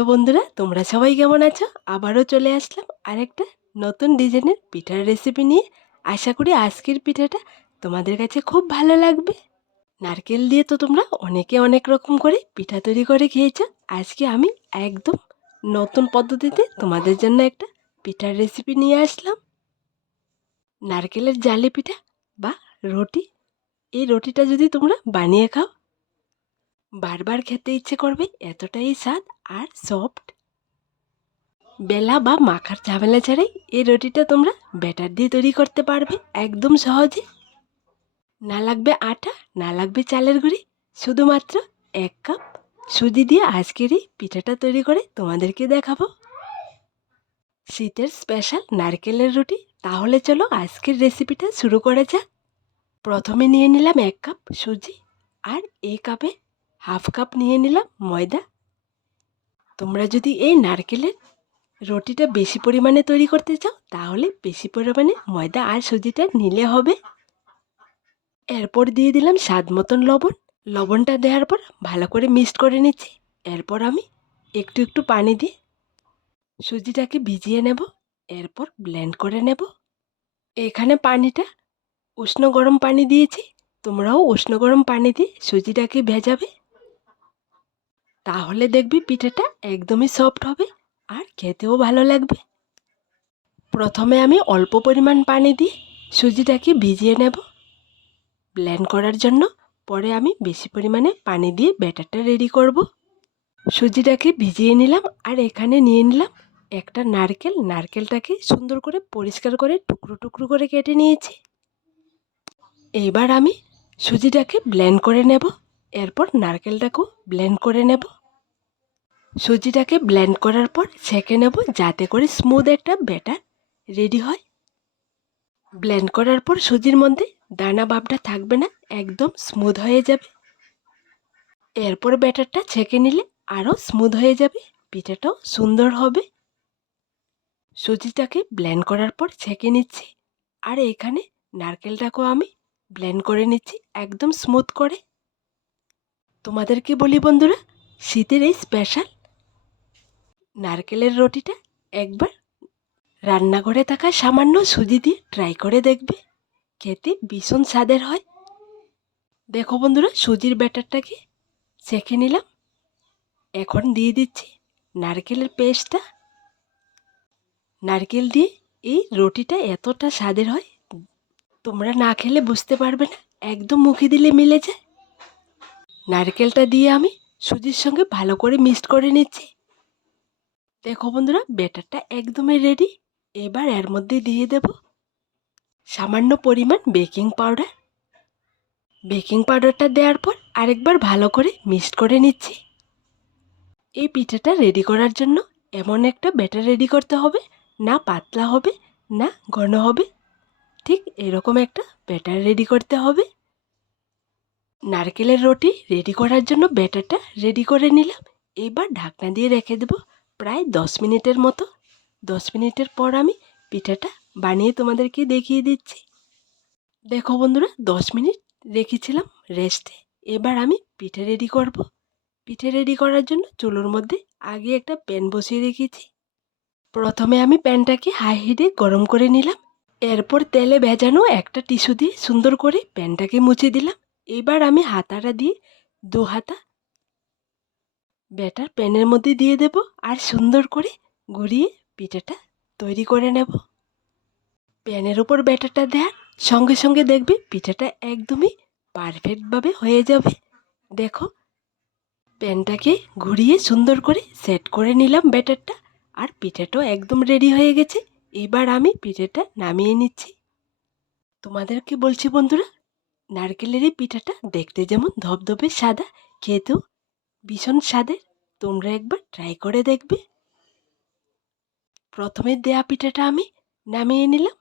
Hello বন্ধুরা, তোমরা সবাই কেমন আছো? আবারও চলে আসলাম আরেকটা নতুন ডিজাইনের পিঠার রেসিপি নিয়ে। আশা করি আজকের পিঠাটা তোমাদের কাছে খুব ভালো লাগবে। নারকেল দিয়ে তো তোমরা অনেকে অনেক রকম করে পিঠা তৈরি করে খেয়েছো। আজকে আমি একদম নতুন পদ্ধতিতে তোমাদের জন্য একটা পিঠার রেসিপি নিয়ে আসলাম। নারকেলের জালি পিঠা বা রুটি, এই রুটিটা যদি তোমরা বানিয়ে খাও বারবার খেতে ইচ্ছে করবে, এতটাই স্বাদ আর সফট বেলা বা মাখার ঝামেলা ছাড়াই এই রুটিটা তোমরা ব্যাটার দিয়ে তৈরি করতে পারবে একদম সহজে। না লাগবে আটা, না লাগবে চালের গুঁড়ি, শুধুমাত্র এক কাপ সুজি দিয়ে আজকের এই পিঠাটা তৈরি করে তোমাদেরকে দেখাবো। শীতের স্পেশাল নারকেলের রুটি, তাহলে চলো আজকের রেসিপিটা শুরু করে যাক। প্রথমে নিয়ে নিলাম এক কাপ সুজি আর এই কাপে হাফ কাপ নিয়ে নিলাম ময়দা। তোমরা যদি এই নারকেলের রুটিটা বেশি পরিমাণে তৈরি করতে চাও, তাহলে বেশি পরিমাণে ময়দা আর সুজিটা নিলে হবে। এরপর দিয়ে দিলাম স্বাদ মতন লবণ। লবণটা দেওয়ার পর ভালো করে মিক্সড করে নিচ্ছি। এরপর আমি একটু একটু পানি দিয়ে সুজিটাকে ভিজিয়ে নেব। এরপর ব্লেন্ড করে নেব। এখানে পানিটা উষ্ণ গরম পানি দিয়েছি। তোমরাও উষ্ণ গরম পানি দিয়ে সুজিটাকে ভেজাবে। তাহলে দেখবি পিঠাটা একদমই সফট হবে আর খেতেও ভালো লাগবে। প্রথমে আমি অল্প পরিমাণ পানি দিয়ে সুজিটাকে ভিজিয়ে নেব। ব্লেন্ড করার জন্য পরে আমি বেশি পরিমাণে পানি দিয়ে ব্যাটারটা রেডি করব। সুজিটাকে ভিজিয়ে নিলাম আর এখানে নিয়ে নিলাম একটা নারকেল। নারকেলটাকে সুন্দর করে পরিষ্কার করে টুকরো টুকরো করে কেটে নিয়েছি। এবার আমি সুজিটাকে ব্ল্যান্ড করে নেব। এরপর নারকেলটাকেও ব্লেন্ড করে নেব। সুজিটাকে ব্লেন্ড করার পর ছেঁকে নেব যাতে করে স্মুথ একটা ব্যাটার রেডি হয়। ব্লেন্ড করার পর সুজির মধ্যে দানা ভাবটা থাকবে না, একদম স্মুথ হয়ে যাবে। এরপর ব্যাটারটা ছেঁকে নিলে আরও স্মুথ হয়ে যাবে, পিঠাটাও সুন্দর হবে। সুজিটাকে ব্লেন্ড করার পর ছেঁকে নিচ্ছি, আর এখানে নারকেলটাকেও আমি ব্লেন্ড করে নিচ্ছি, একদম স্মুথ করে। তোমাদেরকে বলি বন্ধুরা, শীতের এই স্পেশাল নারকেলের রুটিটা একবার রান্নাঘরে থাকা সামান্য সুজি দিয়ে ট্রাই করে দেখবে, খেতে ভীষণ স্বাদের হয়। দেখো বন্ধুরা, সুজির ব্যাটারটাকে ছেঁকে নিলাম। এখন দিয়ে দিচ্ছি নারকেলের পেস্টটা নারকেল দিয়ে এই রুটিটা এতটা স্বাদের হয়, তোমরা না খেলে বুঝতে পারবে না, একদম মুখে দিলে মিলে যায়। নারকেলটা দিয়ে আমি সুজির সঙ্গে ভালো করে মিক্সড করে নিচ্ছি। দেখো বন্ধুরা, ব্যাটারটা একদমই রেডি এবার এর মধ্যে দিয়ে দেব সামান্য পরিমাণ বেকিং পাউডার বেকিং পাউডারটা দেওয়ার পর আরেকবার ভালো করে মিক্সড করে নিচ্ছি। এই পিঠাটা রেডি করার জন্য এমন একটা ব্যাটার রেডি করতে হবে, না পাতলা হবে, না ঘন হবে। ঠিক এরকম একটা ব্যাটার রেডি করতে হবে। নারকেলের রুটি রেডি করার জন্য ব্যাটারটা রেডি করে নিলাম। এবার ঢাকনা দিয়ে রেখে দেবো প্রায় দশ মিনিটের মতো। দশ মিনিটের পর আমি পিঠাটা বানিয়ে তোমাদেরকে দেখিয়ে দিচ্ছি। দেখো বন্ধুরা, দশ মিনিট রেখেছিলাম রেস্টে। এবার আমি পিঠে রেডি করব। পিঠে রেডি করার জন্য চুলোর মধ্যে আগে একটা প্যান বসিয়ে রেখেছি। প্রথমে আমি প্যানটাকে হাই হিটে গরম করে নিলাম। এরপর তেলে ভেজানো একটা টিস্যু দিয়ে সুন্দর করে প্যানটাকে মুছে দিলাম। এবার আমি হাতাটা দিয়ে দু হাতা ব্যাটার প্যানের মধ্যে দিয়ে দেব আর সুন্দর করে ঘুরিয়ে পিঠাটা তৈরি করে নেব। প্যানের উপর ব্যাটারটা দেওয়ার সঙ্গে সঙ্গে দেখবে পিঠাটা একদমই পারফেক্টভাবে হয়ে যাবে। দেখো, প্যানটাকে ঘুরিয়ে সুন্দর করে সেট করে নিলাম ব্যাটারটা আর পিঠাটাও একদম রেডি হয়ে গেছে। এবার আমি পিঠাটা নামিয়ে নিচ্ছি। তোমাদেরকে বলছি বন্ধুরা নারকেলের এই পিঠাটা দেখতে যেমন ধবধবে সাদা, খেতেও ভীষণ স্বাদের। তোমরা একবার ট্রাই করে দেখবে। প্রথমে দেয়া পিঠাটা আমি নামিয়ে নিলাম।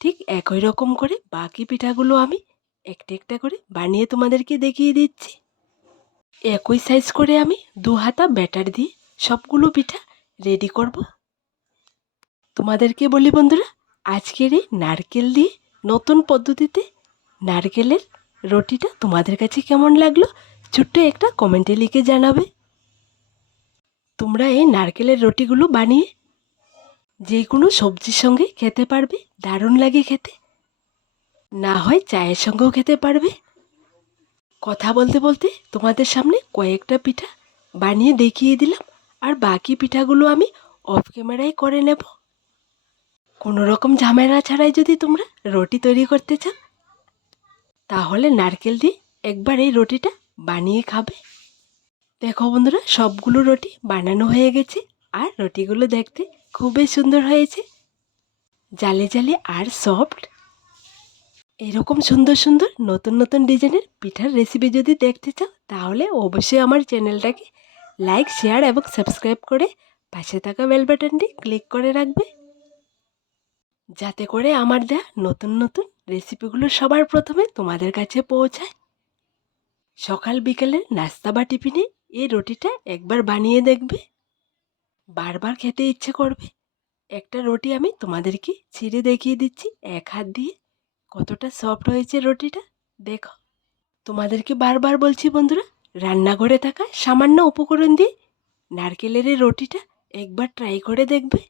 ঠিক একই রকম করে বাকি পিঠাগুলো আমি একটা একটা করে বানিয়ে তোমাদেরকে দেখিয়ে দিচ্ছি। একই সাইজ করে আমি দু হাতা ব্যাটার দিয়ে সবগুলো পিঠা রেডি করব। তোমাদেরকে বলি বন্ধুরা, আজকের এই নারকেল দিয়ে নতুন পদ্ধতিতে নারকেলের রুটিটা তোমাদের কাছে কেমন লাগল? ছোট্ট একটা কমেন্টে লিখে জানাবে। তোমরা এই নারকেলের রুটিগুলো বানিয়ে যে কোনো সবজির সঙ্গে খেতে পারবে, দারুণ লাগে খেতে। না হয় চায়ের সঙ্গেও খেতে পারবে। কথা বলতে বলতে তোমাদের সামনে কয়েকটা পিঠা বানিয়ে দেখিয়ে দিলাম, আর বাকি পিঠাগুলো আমি অফ ক্যামেরায় করে নেব। কোনো রকম ঝামেলা ছাড়াই যদি তোমরা রুটি তৈরি করতে চাও তাহলে নারকেল দিয়ে একবার এই রুটিটা বানিয়ে খাবে। দেখো বন্ধুরা, সবগুলো রুটি বানানো হয়ে গেছে আর রুটিগুলো দেখতে খুবই সুন্দর হয়েছে। জালে জালে আর সফট। এরকম সুন্দর সুন্দর নতুন নতুন ডিজাইনের পিঠার রেসিপি যদি দেখতে চাও, তাহলে অবশ্যই আমার চ্যানেলটাকে লাইক শেয়ার এবং সাবস্ক্রাইব করে পাশে থাকা বেল বাটনটি ক্লিক করে রাখবে। যাতে করে আমার দেয়া নতুন নতুন রেসিপিগুলো সবার প্রথমে তোমাদের কাছে পৌঁছায়। সকাল বিকেলের নাস্তা বা টিফিনে এই রুটিটা একবার বানিয়ে দেখবে। বারবার খেতে ইচ্ছে করবে। একটা রুটি আমি তোমাদেরকে ছিঁড়ে দেখিয়ে দিচ্ছি এক হাত দিয়ে। কতটা সফট হয়েছে রুটিটা, দেখো। তোমাদেরকে বারবার বলছি বন্ধুরা, রান্নাঘরে থাকা সামান্য উপকরণ দিয়ে নারকেলের রুটিটা একবার ট্রাই করে দেখবে।